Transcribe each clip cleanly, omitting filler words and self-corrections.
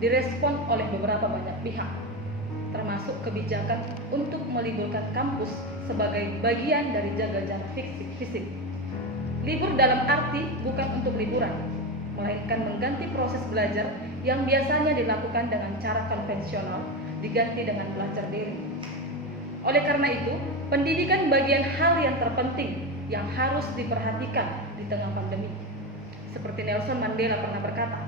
direspon oleh beberapa banyak pihak, termasuk kebijakan untuk meliburkan kampus sebagai bagian dari jaga jarak fisik. Libur dalam arti bukan untuk liburan, melainkan mengganti proses belajar yang biasanya dilakukan dengan cara konvensional diganti dengan belajar daring. Oleh karena itu, pendidikan bagian hal yang terpenting yang harus diperhatikan di tengah pandemi. Seperti Nelson Mandela pernah berkata,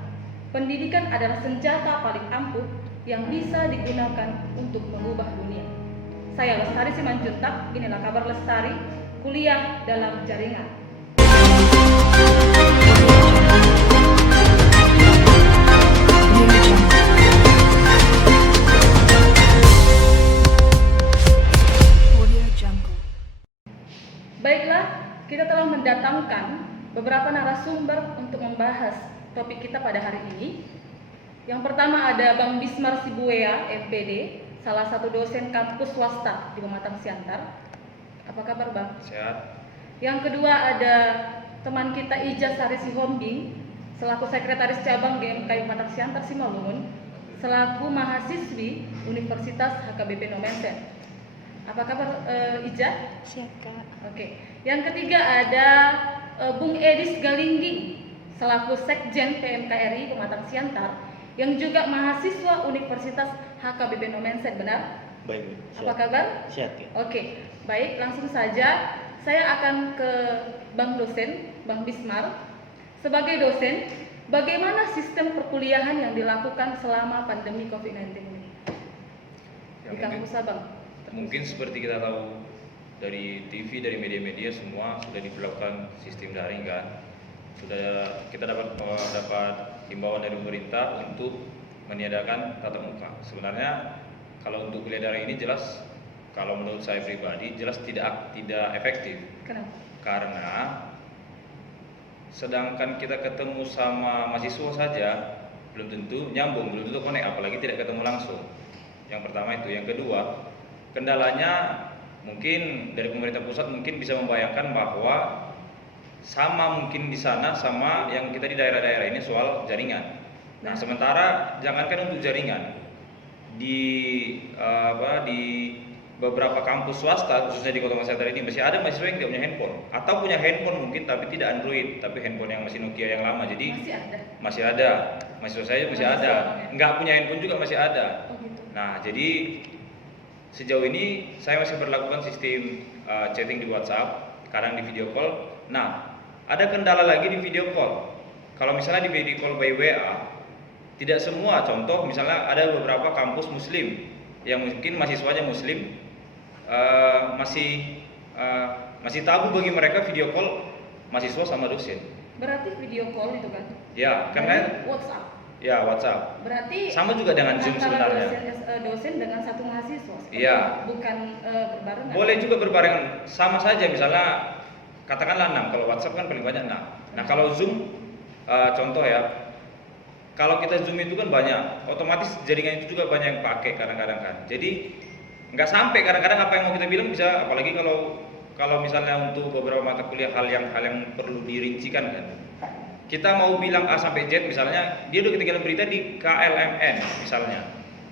pendidikan adalah senjata paling ampuh yang bisa digunakan untuk mengubah dunia. Saya Lestari Simanjuntak, inilah kabar Lestari, kuliah dalam jaringan. Baiklah, kita telah mendatangkan beberapa narasumber untuk membahas topik kita pada hari ini. Yang pertama ada Bang Bismar Sibuea, MPD, salah satu dosen kampus swasta di Pematang Siantar. Apa kabar Bang? Sehat. Yang kedua ada teman kita Ija Sari Sihombing, selaku sekretaris cabang GMK Pematang Siantar Simalungun, selaku mahasiswi Universitas HKBP Nomensen. Apa kabar Ija? Siap Kak. Oke. Yang ketiga ada Bung Edis Galingging, selaku Sekjen PMKRI Pematang Siantar, yang juga mahasiswa Universitas HKBP Nomensen, benar? Baik. Apa kabar? Sehat ya. Oke, baik, langsung saja saya akan ke Bang dosen, Bang Bismar. Sebagai dosen, bagaimana sistem perkuliahan yang dilakukan selama pandemi COVID-19 ini? Di kampus Abang. Mungkin seperti kita tahu dari TV, dari media-media semua sudah diberlakukan sistem daring kan. Sudah kita dapat himbauan dari pemerintah untuk meniadakan tatap muka. Sebenarnya kalau untuk kuliah daring ini jelas, kalau menurut saya pribadi jelas tidak efektif. Kenapa? Karena sedangkan kita ketemu sama mahasiswa saja belum tentu nyambung, belum tentu connect, apalagi tidak ketemu langsung. Yang pertama itu. Yang kedua, kendalanya mungkin dari pemerintah pusat mungkin bisa membayangkan bahwa sama mungkin di sana sama yang kita di daerah-daerah ini soal jaringan. Nah, sementara jangankan untuk jaringan di beberapa kampus swasta khususnya di Kota Makassar ini masih ada mahasiswa yang tidak punya handphone atau punya handphone mungkin tapi tidak Android, tapi handphone yang masih Nokia yang lama. Jadi masih ada. Mahasiswa saya masih ada. Nggak punya handphone juga masih ada. Oh, gitu. Nah, jadi sejauh ini saya masih berlakukan sistem chatting di WhatsApp, kadang di video call. Nah, ada kendala lagi di video call. Kalau misalnya di video call by WA, tidak semua, contoh misalnya ada beberapa kampus muslim yang mungkin mahasiswanya muslim, masih tabu bagi mereka video call mahasiswa sama dosen. Berarti video call itu kan? Ya, karena WhatsApp. Ya, WhatsApp. Berarti sama juga dengan Zoom sebenarnya. Dosen dengan satu mahasiswa. Iya. Bukan berbarengan. Boleh juga berbarengan. Sama saja misalnya katakanlah 6, kalau WhatsApp kan paling banyak 6. Nah, kalau Zoom contoh ya. Kalau kita Zoom itu kan banyak, otomatis jaringan itu juga banyak yang pakai kadang-kadang kan. Jadi nggak sampai kadang-kadang apa yang mau kita bilang bisa, apalagi kalau misalnya untuk beberapa mata kuliah hal yang perlu dirincikan kan. Kita mau bilang A sampai Z misalnya, dia udah ketinggalan berita di KLMN misalnya.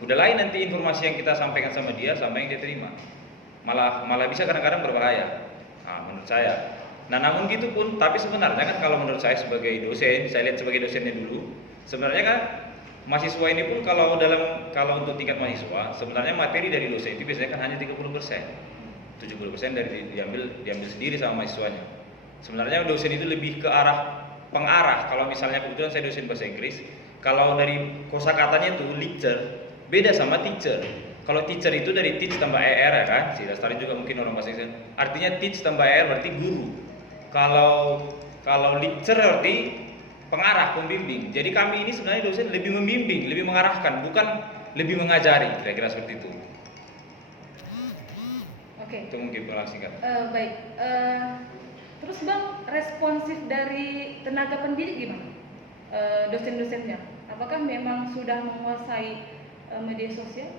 Udah lain nanti informasi yang kita sampaikan sama dia sama yang dia terima. Malah bisa kadang-kadang berbahaya. Nah, menurut saya. Nah, namun gitu pun, tapi sebenarnya kan kalau menurut saya sebagai dosen, saya lihat sebagai dosennya dulu, sebenarnya kan mahasiswa ini pun kalau untuk tingkat mahasiswa, sebenarnya materi dari dosen itu biasanya kan hanya 30%. 70% dari diambil sendiri sama mahasiswanya. Sebenarnya dosen itu lebih ke arah pengarah. Kalau misalnya kebetulan saya dosen bahasa Inggris, kalau dari kosakatanya itu lecture beda sama teacher. Kalau teacher itu dari teach tambah er ya kan, si Lestari juga mungkin orang bahasa Inggris. Artinya teach tambah er berarti guru. Kalau lecture berarti pengarah, pembimbing. Jadi kami ini sebenarnya dosen lebih membimbing, lebih mengarahkan, bukan lebih mengajari, kira-kira seperti itu. Oke. Itu mungkin penjelasan singkat. Baik. Terus Bang, responsif dari tenaga pendidik gimana? Dosen-dosennya, apakah memang sudah menguasai media sosial?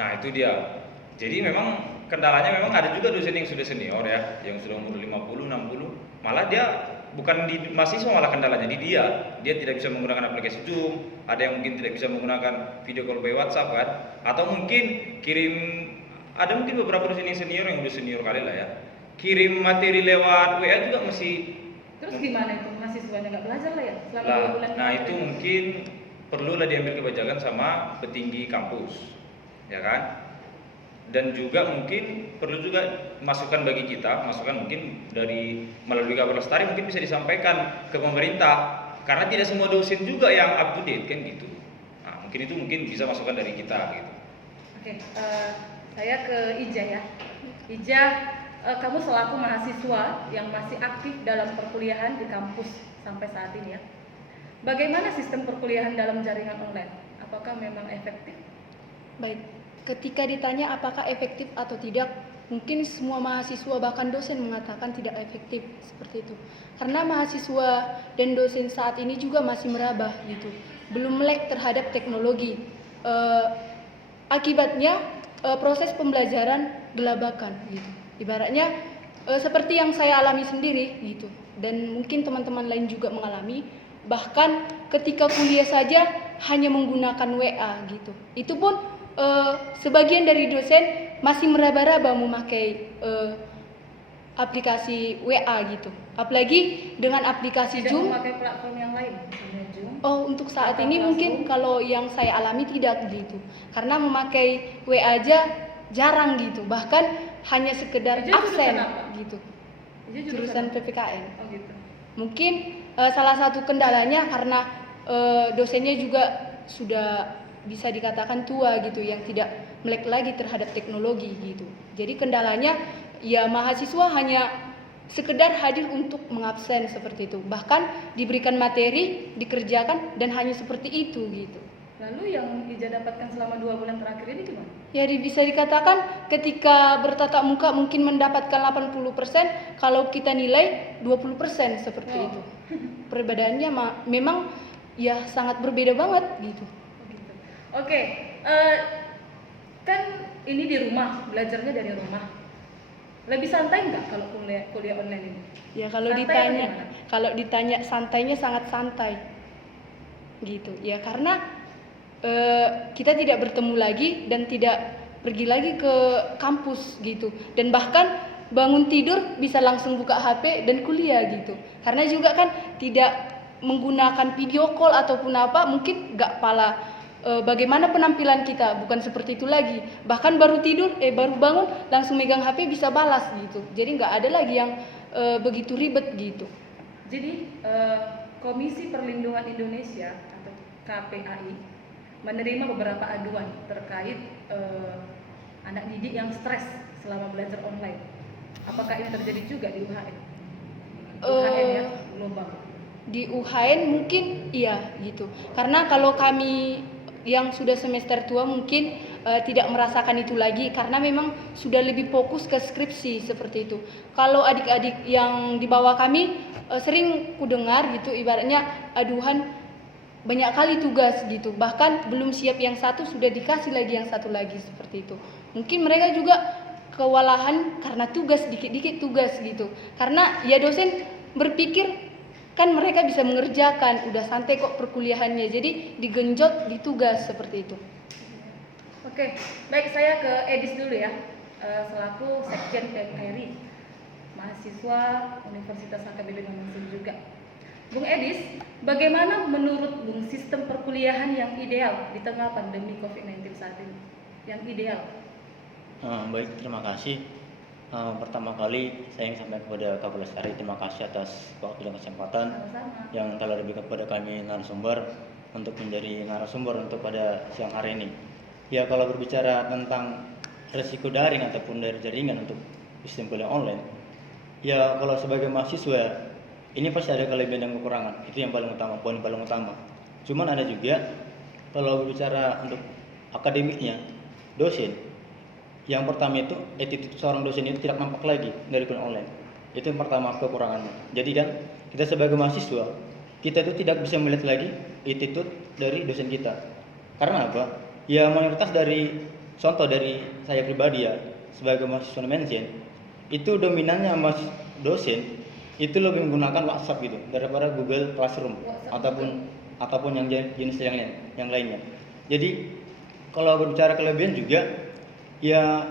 Nah, itu dia. Jadi memang kendalanya memang ada juga dosen yang sudah senior ya, yang sudah umur 50, 60, malah dia bukan di mahasiswa malah kendalanya di dia tidak bisa menggunakan aplikasi Zoom, ada yang mungkin tidak bisa menggunakan video call by WhatsApp kan, atau mungkin kirim, ada mungkin beberapa dosen yang senior yang udah senior kali lah ya, kirim materi lewat WA juga masih. Terus gimana itu mahasiswanya nggak belajar lah ya selama Lah, 2 bulan? nah itu mungkin perlulah diambil kebijakan sama petinggi kampus, ya kan? Dan juga mungkin perlu juga masukan bagi kita, masukan mungkin dari melalui kabar lestari mungkin bisa disampaikan ke pemerintah, karena tidak semua dosen juga yang up to date kan gitu. Nah, mungkin bisa masukan dari kita gitu. Oke, saya ke Ija ya. Ija, kamu selaku mahasiswa yang masih aktif dalam perkuliahan di kampus sampai saat ini ya. Bagaimana sistem perkuliahan dalam jaringan online? Apakah memang efektif? Baik, ketika ditanya apakah efektif atau tidak, mungkin semua mahasiswa bahkan dosen mengatakan tidak efektif seperti itu. Karena mahasiswa dan dosen saat ini juga masih meraba gitu, belum melek terhadap teknologi. Akibatnya proses pembelajaran gelabakan gitu. Ibaratnya seperti yang saya alami sendiri gitu, dan mungkin teman-teman lain juga mengalami. Bahkan ketika kuliah saja hanya menggunakan WA gitu. Itu pun sebagian dari dosen masih meraba-raba memakai aplikasi WA gitu. Apalagi dengan aplikasi Tidak Zoom. memakai platform yang lain, misalnya Zoom. Oh, untuk saat Atau ini Classroom? mungkin kalau yang saya alami tidak gitu. Karena memakai WA aja jarang gitu. Bahkan hanya sekedar Ija jurusan absen apa? gitu. Ija Jurusan apa? PPKN. Oh gitu. Mungkin salah satu kendalanya karena dosennya juga sudah bisa dikatakan tua gitu, yang tidak melek lagi terhadap teknologi gitu. Jadi kendalanya ya mahasiswa hanya sekedar hadir untuk mengabsen seperti itu. Bahkan diberikan materi, dikerjakan dan hanya seperti itu gitu. Lalu yang Ija dapatkan selama 2 bulan terakhir ini gimana? Ya bisa dikatakan ketika bertatap muka mungkin mendapatkan 80%, kalau kita nilai 20% seperti Oh. itu. Perbedaannya memang ya sangat berbeda banget gitu. Oh, gitu. Oke, kan ini di rumah, belajarnya dari rumah. Lebih santai nggak kalau kuliah online ini? Ya kalau Santai atau gimana? ditanya santainya sangat santai. Gitu. Ya karena kita tidak bertemu lagi dan tidak pergi lagi ke kampus gitu. Dan bahkan bangun tidur bisa langsung buka HP dan kuliah gitu. Karena juga kan tidak menggunakan video call ataupun apa, mungkin nggak pala bagaimana penampilan kita, bukan seperti itu lagi. Bahkan baru bangun langsung megang HP bisa balas gitu. Jadi nggak ada lagi yang begitu ribet gitu. Jadi Komisi Perlindungan Indonesia atau KPAI menerima beberapa aduan terkait anak didik yang stres selama belajar online. Apakah ini terjadi juga di UHN? UHN ya, gelombang. Di UHN mungkin iya gitu. Karena kalau kami yang sudah semester tua mungkin tidak merasakan itu lagi, karena memang sudah lebih fokus ke skripsi seperti itu. Kalau adik-adik yang di bawah kami sering kudengar gitu, ibaratnya aduhan banyak kali tugas gitu, bahkan belum siap yang satu sudah dikasih lagi yang satu lagi seperti itu. Mungkin mereka juga kewalahan karena tugas, dikit-dikit tugas gitu. Karena ya dosen berpikir kan mereka bisa mengerjakan, udah santai kok perkuliahannya, jadi digenjot di tugas seperti itu. Oke, baik, saya ke Edis dulu ya, selaku Sekjen PMKRI, mahasiswa Universitas HKBP Mansur juga. Bung Edis, bagaimana menurut Bung sistem perkuliahan yang ideal di tengah pandemi COVID-19 saat ini? Yang ideal? Baik, terima kasih. Pertama kali saya ingin sampaikan kepada Kapolres Lestari, terima kasih atas waktu dan kesempatan Sama-sama. yang telah diberikan kepada kami narasumber untuk menjadi narasumber untuk pada siang hari ini. Ya, kalau berbicara tentang resiko daring ataupun dari jaringan untuk sistem kuliah online, ya kalau sebagai mahasiswa ini pasti ada kelebihan dan kekurangan. Itu yang paling utama, poin paling utama. Cuman ada juga kalau berbicara untuk akademiknya, dosen, yang pertama itu attitude seorang dosen itu tidak nampak lagi dari kuliah online. Itu yang pertama kekurangannya. Jadi kan kita sebagai mahasiswa, kita itu tidak bisa melihat lagi attitude dari dosen kita. Karena apa? Ya mayoritas dari contoh dari saya pribadi ya, sebagai mahasiswa manajemen, itu dominannya dosen itu lebih menggunakan WhatsApp gitu daripada Google Classroom WhatsApp ataupun yang jenis yang lainnya. Jadi kalau berbicara kelebihan juga, ya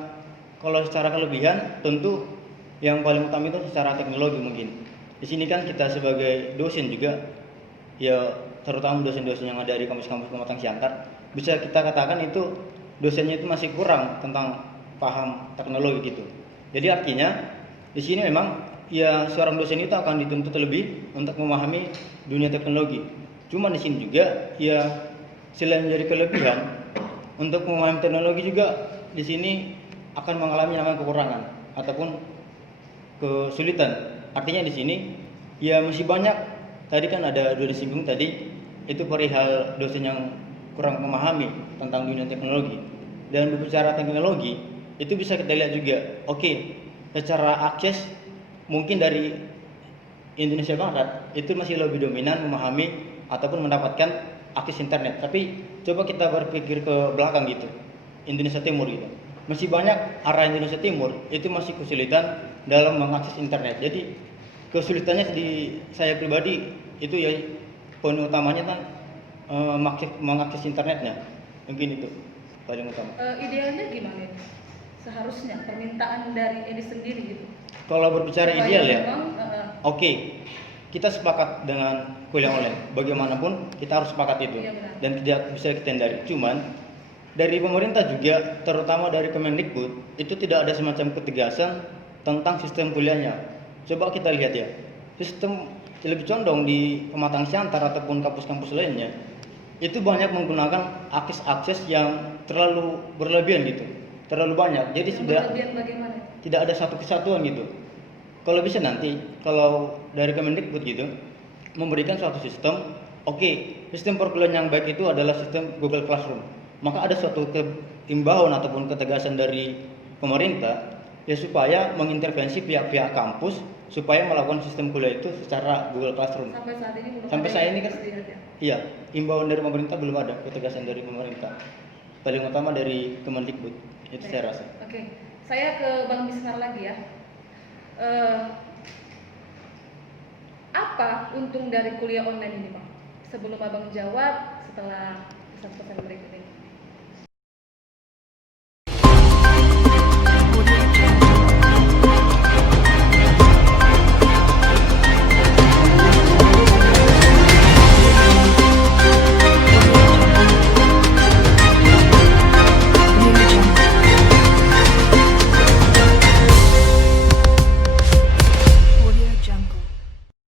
kalau secara kelebihan tentu yang paling utama itu secara teknologi mungkin. Di sini kan kita sebagai dosen juga, ya terutama dosen-dosen yang ada di kampus-kampus Pematang Siantar, bisa kita katakan itu dosennya itu masih kurang tentang paham teknologi gitu. Jadi artinya di sini memang ya seorang dosen itu akan dituntut lebih untuk memahami dunia teknologi. Cuma di sini juga ya selain menjadi kelebihan untuk memahami teknologi juga di sini akan mengalami namanya kekurangan ataupun kesulitan. Artinya di sini ya masih banyak, tadi kan ada dua disinggung tadi, itu perihal dosen yang kurang memahami tentang dunia teknologi. Dan berbicara teknologi itu bisa kita lihat juga, oke, secara akses mungkin dari Indonesia Barat itu masih lebih dominan memahami ataupun mendapatkan akses internet. Tapi coba kita berpikir ke belakang gitu, Indonesia Timur gitu, masih banyak arah Indonesia Timur itu masih kesulitan dalam mengakses internet. Jadi kesulitannya di saya pribadi itu ya poin utamanya kan mengakses internetnya, mungkin itu paling utama. Idealnya gimana ini? Seharusnya permintaan dari ini sendiri gitu. Kalau berbicara Supaya ideal ya, memang, oke, kita sepakat dengan kuliah online. Bagaimanapun kita harus sepakat itu, Iya, benar. dan tidak bisa kita hindari. Cuman dari pemerintah juga, terutama dari Kemendikbud, itu tidak ada semacam ketegasan tentang sistem kuliahnya. Coba kita lihat ya, sistem lebih condong di Pematang Siantar ataupun kampus-kampus lainnya, itu banyak menggunakan akses yang terlalu berlebihan gitu, terlalu banyak. Jadi yang sudah berlebihan bagaimana? tidak ada satu kesatuan gitu. Kalau bisa nanti, kalau dari Kemendikbud gitu, memberikan suatu sistem, oke, sistem perkuliahan yang baik itu adalah sistem Google Classroom. Maka ada suatu himbauan ataupun ketegasan dari pemerintah ya supaya mengintervensi pihak-pihak kampus supaya melakukan sistem kuliah itu secara Google Classroom. Sampai saat ini belum Sampai ada saat yang ini kan, terlihat ya? iya, himbauan dari pemerintah belum ada, ketegasan dari pemerintah. Paling utama dari Kemendikbud, itu saya rasa. Oke, saya ke Bang Bismar lagi ya. Apa untung dari kuliah online ini, Bang? Sebelum Abang jawab, setelah pesan-pesan berikut ini.